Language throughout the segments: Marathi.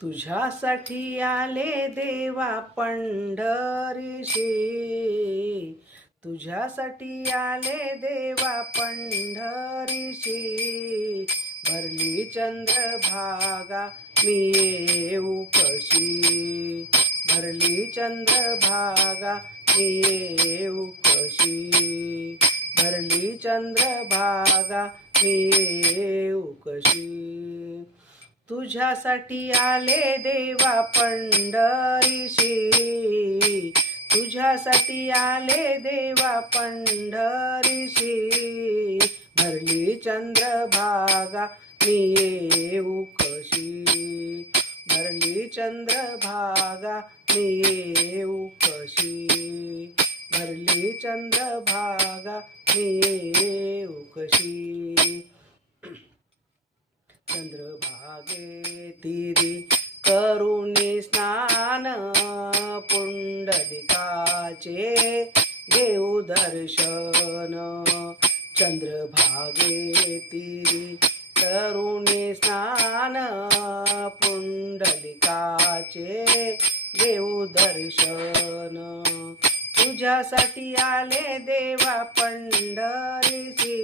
तुझ्यासाठी आले देवा पंढरीशी, तुझ्यासाठी आले देवा पंढरीशी. भरली चंद्रभागा मी येऊ कशी, भरली चंद्रभागा मी येऊ कशी, भरली चंद्रभागा मी येऊ कशी. तुझ्यासाठी आले देवा पंढरीशी, तुझ्यासाठी आले देवा पंढरीशी. भरली चंद्रभागा मी येऊ कशी, भरली चंद्रभागा मी येऊ कशी, भरली चंद्रभागा मी येऊ कशी. चंद्रभागे तीरी करुणी स्नान, पुंडलिकाचे घेऊ दर्शन. चंद्रभागे तीरी करुणी स्नान, पुंडलिकाचे घेऊ दर्शन. तुझ्यासाठी आले देवा पंढरीशी,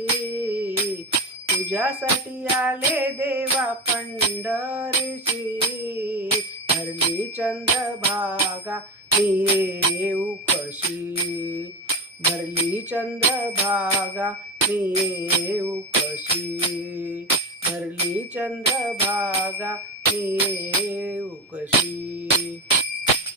तुझ्यासाठी आले देवा पंढरीशी. भरली चंद्रभागा मी येऊ कशी, भरली चंद्रभागा मी येऊ कशी, भरली चंद्रभागा मी येऊ कशी.